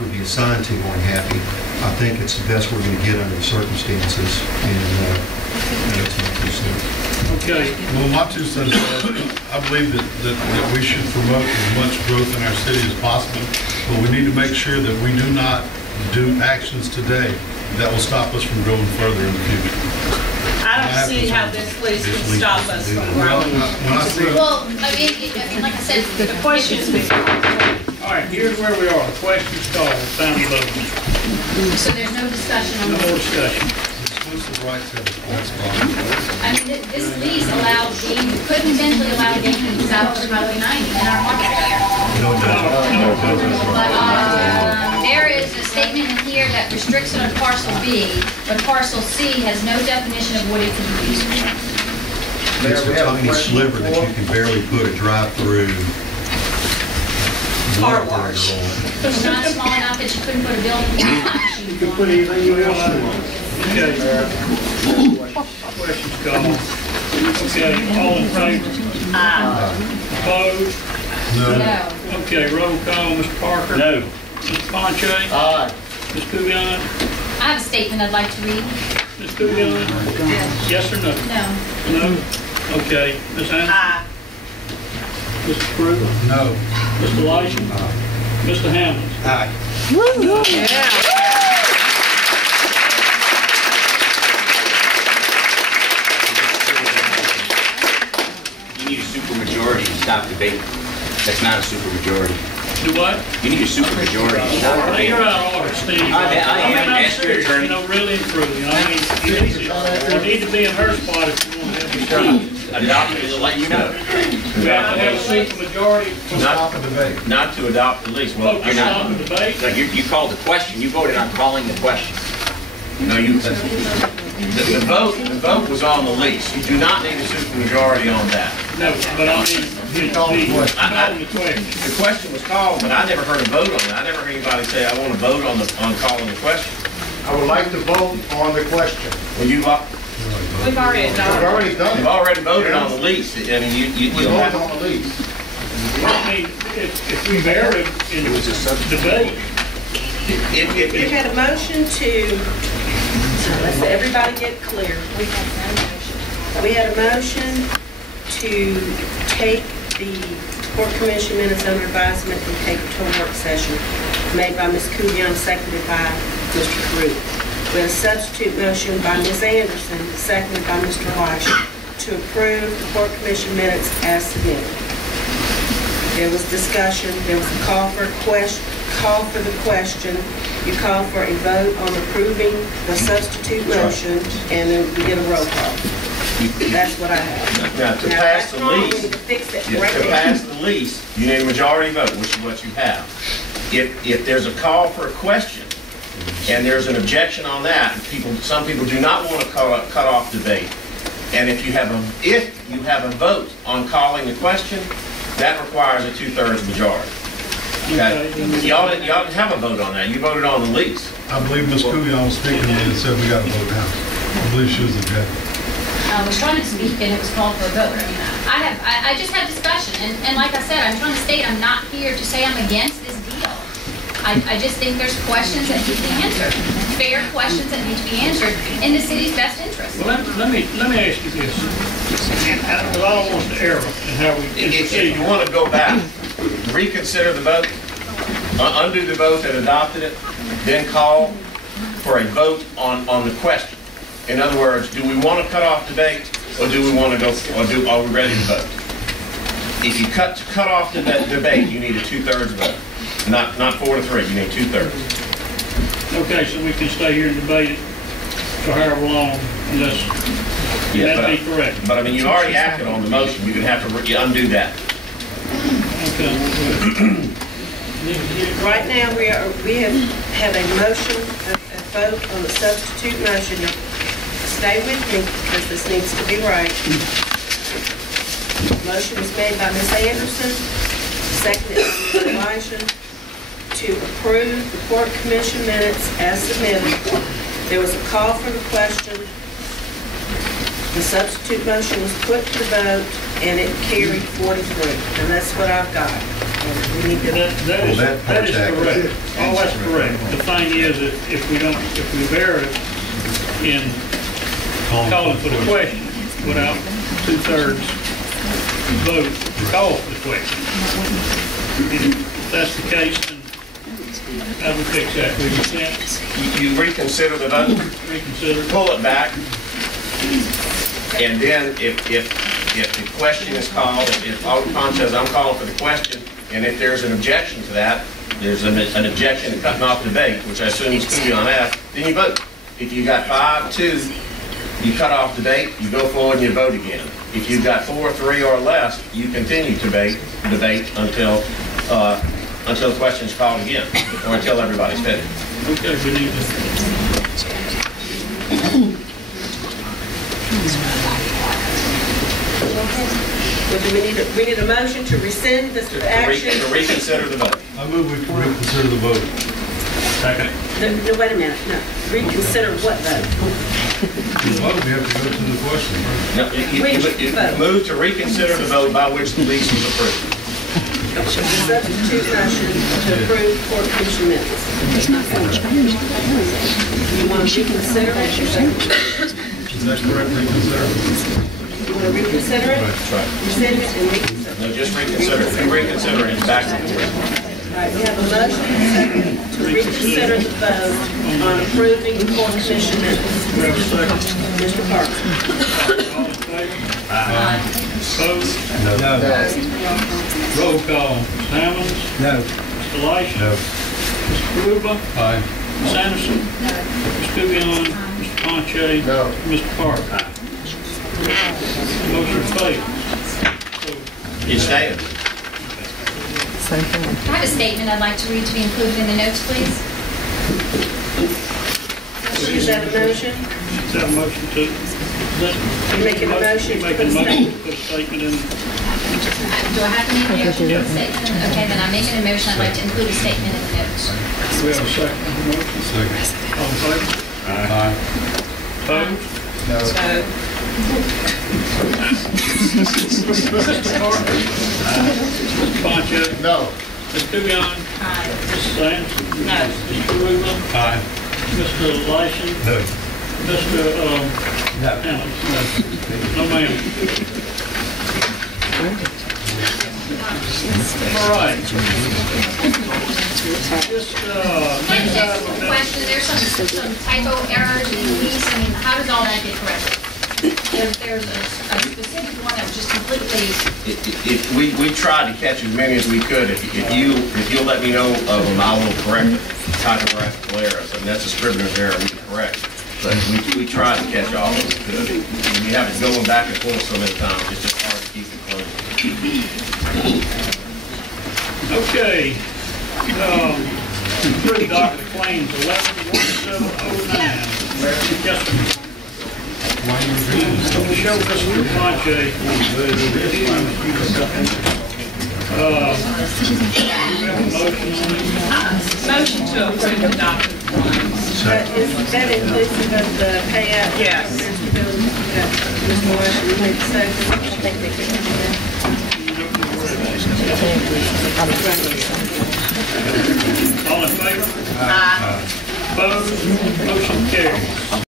would be assigned to weren't happy. I think it's the best we're going to get under the circumstances, and that's my 2 cents. Okay. Well, my 2 cents is, I believe that we should promote as much growth in our city as possible, but we need to make sure that we do not do actions today that will stop us from going further in the future. I don't see how this lease can stop us from growing. Well, I mean, like I said, The question is, All right, here's where we are. Questions called. Time to vote. so there's no discussion on No more this. discussion. Exclusive rights have that's fine. I mean, this lease allowed gaming, could potentially allow gaming south of Highway 90 in our market. No, it doesn't. But there is a statement in here that restricts it on parcel B, but parcel C has no definition of what it can be used for. It's a tiny sliver that you can barely put a drive-through Car water wash. burger on. It's not small enough that you couldn't put a building machine You can on. put anything you want. Okay. Questions called. Okay, all in favor? Opposed? No. Okay, roll call. Mr. Parker? No. Mr. Ponche? Aye. Ms. Kugan? I have a statement I'd like to read. Ms. Kugan? Yes or no? No. No? Okay. Ms. Hanson? aye. Mr. Kruger? No. Mr. Lyson? Mr. Hamlin? You need a supermajority to stop debate. That's not a supermajority. Do what? You need a supermajority to stop Well, debate. you're out of order, Steve. I am. I'm Ask your serious, attorney. you know, really and truly. I mean, you need to be in her spot if you want to have a Adopt it, it'll let you know. We have to have a simple majority. Stop the debate. Not to adopt the lease. Well, Vote you're to stop not. the debate. Like you called the question. You voted on calling the question. No, the vote was on the lease. You do not need a supermajority on that. No, but I mean, called the question. calling the question. The question was called, but I never heard a vote on it. I never heard anybody say, I want to vote on calling the question. I would like to vote on the question. Well, you've We've already We've done. already done it. already voted on the lease. I mean, We you'll voted have. on the lease. I mean, if we varied in debate, We had a motion to, let's let everybody get clear. We had a motion to take the court commission minutes under advisement and take it to a work session, made by Ms. Kujan, seconded by Mr. Carew. We had a substitute motion by Ms. Anderson, seconded by Mr. Weiss, to approve the court commission minutes as submitted. There was discussion, there was a call for the question. You call for a vote on approving the substitute motion, and then we get a roll call. That's what I have. Now, to Now, pass that's the wrong, we lease, need to fix it yeah, right to there. pass the lease, you need a majority vote, which is what you have. If there's a call for a question, and there's an objection on that, some people do not want to cut off debate. And if you have a vote on calling the question, that requires a 2/3 majority. Okay? Y'all didn't have a vote on that. You voted on the lease. I believe Ms. Kuyan was speaking and said we got to vote now. I believe she was objecting. I was trying to speak and it was called for a vote. I mean, I just had discussion, and like I said, I'm trying to state I'm not here to say I'm against this deal. I just think there's questions that need to be answered, fair questions that need to be answered in the city's best interest. well, let me ask you this. Because I don't want to err in how we If proceed. you want to go back, reconsider the vote, undo the vote that adopted it, then call for a vote on the question. In other words, do we want to cut off debate, or do we want to go, are we ready to vote? If you cut off the debate, you need a 2/3 vote. Not 4-3, you need 2/3. Okay, so we can stay here and debate it for however long, unless, that'd be correct. But I mean, you already acted on the motion, you're going to have to undo that. Okay. Right now, we have a motion, a vote on the substitute motion. Now, stay with me, because this needs to be right. Motion was made by Ms. Anderson, seconded by Mr. Elisha, to approve the court commission minutes as submitted. There was a call for the question. The substitute motion was put to the vote, and it carried 4-3. And that's what I've got. We need to, That is, Well, that that is part's accurate. correct. All that's correct. The thing is, that if we err in calling for the question without two-thirds vote to call for the question. And if that's the case, then I would fix that. We consent, You reconsider the vote, reconsider. pull it back, and then if the question is called, if Alderman Pond says, I'm calling for the question, and if there's an objection to that, there's an objection to cutting off debate, which I assume is going to be on that, then you vote. If you got 5-2, you cut off debate, you go forward and you vote again. If you've got 4-3 or less, you continue to debate until the question is called again, or until everybody's finished. Okay, we need to. we need a motion to rescind this action. To reconsider the vote. I move we reconsider the vote. Second. No, wait a minute, no. Reconsider what vote? The vote, we have to go to the question first. No, you move to reconsider the vote by which the lease was approved. Substitute motion to approve court commission minutes. You want to reconsider it? Is that correct, reconsider? You want to reconsider it? Right. Rescind it and reconsider. No, just reconsider. If you reconsider it, it's back to the board. All right, we have a motion and a second to reconsider the vote on approving the court commission minutes. We have a second. Mr. Parker. All in favor? Aye. Opposed? No. Roll call. Mr. Hammonds? No. Mr. Lyson? No. Mr. Karuba? Aye. Ms. Anderson? Mr. Kuvion? Mr. Ponche? No. Mr. Parker? Motion fails. You stand. I have a statement I'd like to read to be included in the notes, please. Is that a motion? Is that a motion to? You're making a motion to Making a put a motion to put a statement in. Do I have to make a motion for a statement? Okay, then I'm making a motion. I'd like to include a statement in the notes. Do we have a second on the motion? Second. All in favor? Aye. Opposed? No. Mr. Parker? Mr. Ponche? No. Ms. Kuvion? Mrs. Anderson? No. Mr. Karuba? Aye. Mr. Lyson? No. Mr. Hammonds? No, ma'am. All right. Just, Can I just ask a question? There's some typo errors in the lease. I mean, how does all that get corrected? There's a specific one that was just completely, We tried to catch as many as we could. If you'll let me know of them, I will correct the typographical errors. I mean, that's a scrivener's error we can correct. But we tried to catch all of them we could. And we have it going back and forth so many times, it's just hard to keep it close. okay. Three docket claims, 11-1709. Yes, sir. Show Mr. Ponche. We have a motion on it. Motion to approve the docket. Is that inclusive of the payout? Yes. Mr. Bill, Mr. Washington, you make the second. I think they could do All in favor? Aye. Opposed? Motion carries.